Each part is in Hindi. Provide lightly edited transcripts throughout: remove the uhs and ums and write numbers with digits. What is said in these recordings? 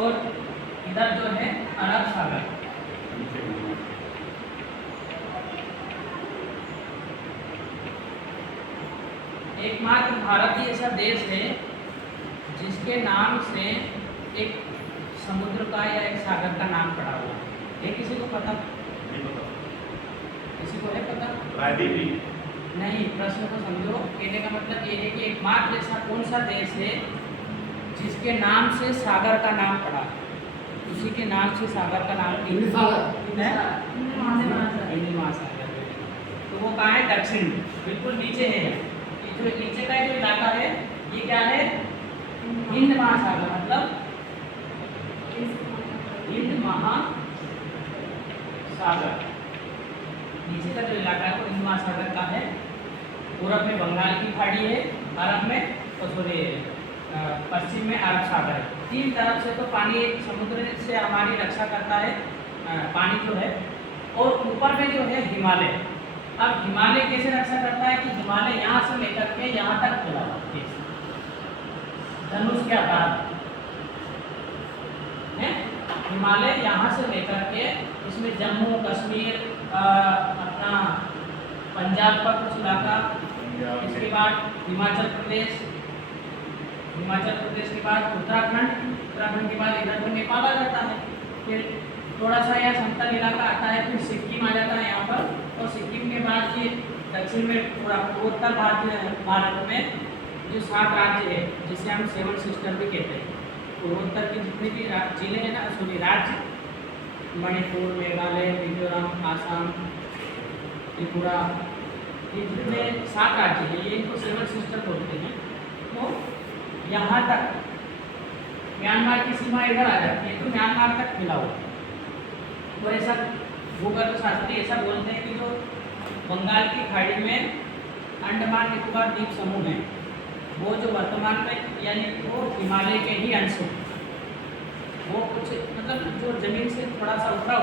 और इधर जो है अरब सागर। एकमात्र भारत ही ऐसा देश है जिसके नाम से एक समुद्र का या एक सागर का नाम पड़ा हुआ है। ये किसी को पता? किसी को है पता? नहीं, प्रश्न को समझो। कहने का मतलब ये है कि एकमात्र ऐसा कौन सा देश है जिसके नाम से सागर का नाम पड़ा, उसी के नाम से सागर का नाम हिंद महासागर। तो वो कहाँ है? दक्षिण में, बिल्कुल नीचे है। ये जो नीचे का जो इलाका है ये क्या है? हिंद महासागर, मतलब हिंद महासागर। नीचे का जो इलाका है वो हिंद महासागर का है। पूरब में बंगाल की खाड़ी है, अरब में पश्चिम में अरब सागर है। तीन तरफ से तो पानी, समुद्र से हमारी रक्षा करता है पानी जो है। और ऊपर में जो है हिमालय। अब हिमालय कैसे रक्षा करता है कि हिमालय यहाँ से लेकर के यहाँ तक फैला हुआ है, धनुष के आकार है। हिमालय यहाँ से लेकर के इसमें जम्मू कश्मीर, अपना पंजाब का कुछ इलाका, इसके बाद हिमाचल प्रदेश के बाद उत्तराखंड के बाद इधर तो नेपाल आ जाता है। फिर थोड़ा सा यह समतल इलाका आता है, फिर सिक्किम आ जाता है यहाँ पर। और सिक्किम के बाद ये दक्षिण में पूरा पूर्वोत्तर भारत में जो 7 राज्य है जिसे हम 7 सिस्टर भी कहते हैं। पूर्वोत्तर के जितने भी जिले हैं ना, राज्य, मणिपुर, मेघालय, मिजोरम, आसाम, त्रिपुरा, ये जितने 7 राज्य हैं ये इनको 7 सिस्टर बोलते हैं। तो यहाँ तक म्यांमार की सीमा इधर आ जाती है, तो म्यांमार तक मिला हुआ। और ऐसा भूगर्भ शास्त्री ऐसा बोलते हैं कि जो बंगाल की खाड़ी में अंडमान निकोबार द्वीप समूह है, वो जो वर्तमान में यानी वो हिमालय के ही अंश हैं। वो कुछ मतलब जो जमीन से थोड़ा सा ऊपर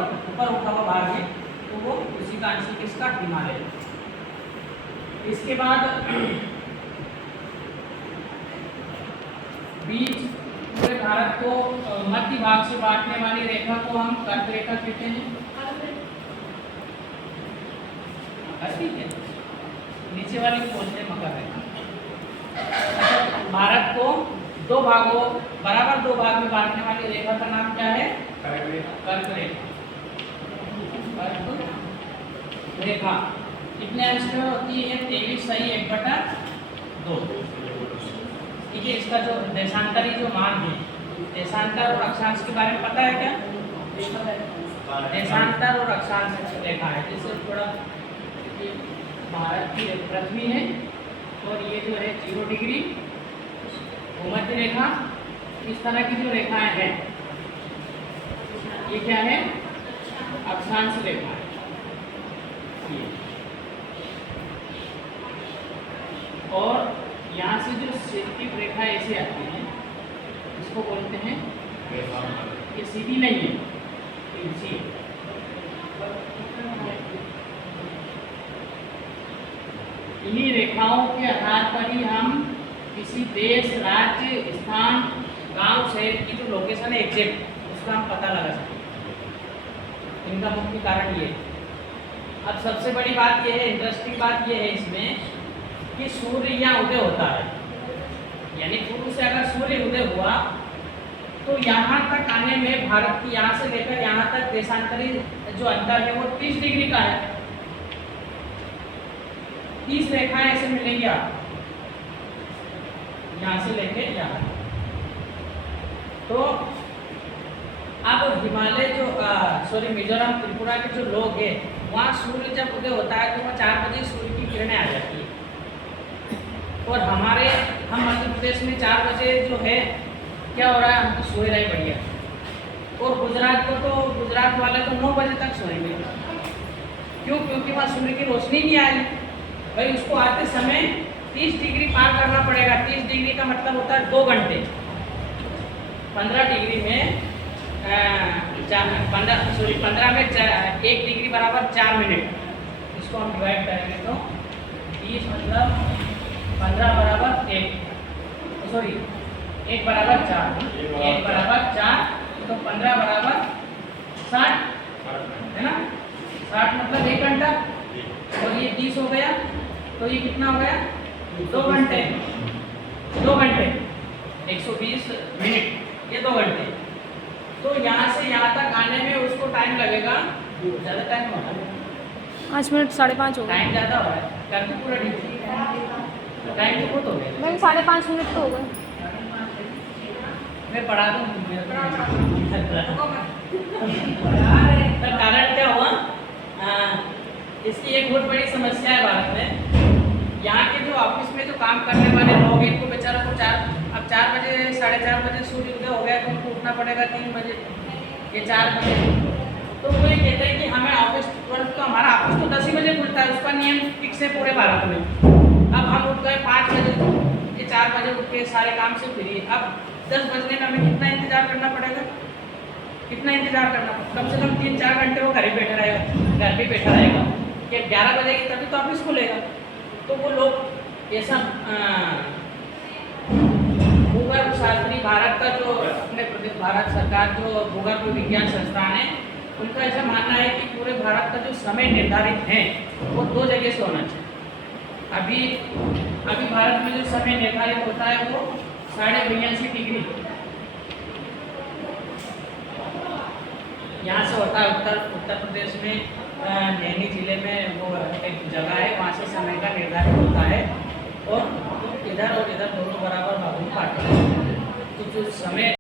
उठा हुआ भाग है, तो वो उसी का अंश किसका? हिमालय। इसके बाद बीच पूरे भारत को मध्य भाग से बांटने वाली रेखा को हम कर्क रेखा कहते हैं। ठीक है, नीचे वाली को बोलते हैं मकर रेखा। भारत को बराबर दो भाग में बांटने वाली रेखा का नाम क्या है? कर्क रेखा। कितने अंश में होती है? 23 सही 1/2। ठीक है, इसका जो देशांतरी जो मान है, देशांतर और अक्षांश के बारे में पता है क्या? देशांतर और अक्षांश रेखा है। जैसे थोड़ा भारत की पृथ्वी है और ये जो है 0 डिग्री भूमध्य रेखा, इस तरह की जो रेखाएं हैं ये क्या है? अक्षांश रेखा है। और यहाँ से जो क्षैतिज रेखा ऐसे आती है इसको बोलते हैं, ये सीधी नहीं है, तिरछी। इन्हीं रेखाओं के आधार पर ही हम किसी देश, राज्य, स्थान, गांव, शहर की जो लोकेशन है एग्जैक्ट, उसका हम पता लगा सकते हैं। इनका मुख्य कारण ये है। अब सबसे बड़ी बात ये है, इंटरेस्टिंग बात ये है इसमें कि सूर्य यहाँ उदय होता है, यानी पूर्व से अगर सूर्य उदय हुआ तो यहाँ तक आने में भारत की यहाँ से लेकर यहाँ तक देशांतरी जो अंतर है वो 30 डिग्री का है। 30 रेखाएं ऐसे मिलेंगी आप यहाँ से लेके यहाँ। तो अब हिमालय जो मिजोरम, त्रिपुरा के जो लोग हैं वहाँ सूर्य जब उदय होता है तो वहाँ 4 बजे सूर्य की किरणें आ जाती है। और हम मध्य प्रदेश में 4 बजे जो है क्या हो रहा है, हम तो सोए रहे बढ़िया। और गुजरात वाले तो 9 बजे तक सोएंगे। क्यों? क्योंकि वहाँ सूर्य की रोशनी नहीं आई भाई। उसको आते समय 30 डिग्री पार करना पड़ेगा। 30 डिग्री का मतलब होता है 2 घंटे। 15 डिग्री में 15 में 1 डिग्री बराबर 4 मिनट। इसको हम डिवाइड करेंगे तो 30 मतलब 15 बराबर 1 बराबर 4, 1 बराबर 4 तो 15 बराबर 60 है ना। 60 मतलब 1 घंटा, और ये 30 हो गया, तो ये कितना हो गया 2 घंटे। 2 घंटे 120 मिनट, ये 2 घंटे। तो यहाँ से यहाँ तक आने में उसको टाइम लगेगा, ज़्यादा टाइम हो रहा है, 5 मिनट 5:30 हो गए। टाइम ज़्यादा हो रहा है, कर दो पूरा टाइम तो बहुत हो गया। मैम 5:30 मिनट तो हो गए। मैं पढ़ा दूँ तो कारण क्या हुआ, इसकी एक बहुत बड़ी समस्या है भारत में। यहाँ के जो ऑफिस में जो काम करने वाले लोग हैं, इनको बेचारा को 4 बजे 4:30 बजे सूर्य उदय हो गया तो उनको उठना पड़ेगा 3 बजे या 4 बजे। तो वो ये कहते हैं कि हमें ऑफिस वर्क, तो हमारा ऑफिस तो 10 ही बजे खुलता है, उसका नियम फिक्स है पूरे भारत में। अब हम उठ गए 5 बजे, ये 4 बजे उठ के सारे काम से फ्री। अब 10 बजने में हमें कितना इंतजार करना पड़ेगा, कितना इंतजार करना, कम से कम 3-4 घंटे वो घर ही बैठा रहेगा, घर भी बैठा रहेगा कि 11 बजेगी तभी तो ऑफिस खुलेगा। तो वो लोग ऐसा भूगर्भ शास्त्री भारत का जो अपने प्रदेश भारत सरकार जो भूगर्भ विज्ञान संस्थान है, उनका ऐसा मानना है कि पूरे भारत का जो समय निर्धारित है वो 2 जगह से होना चाहिए। अभी भारत में जो समय निर्धारित होता है वो 82.5 डिग्री यहाँ से होता है। उत्तर प्रदेश में नैनी जिले में वो एक जगह है, वहाँ से समय का निर्धारित होता है, और इधर दोनों बराबर भागों में बांटे। तो जो समय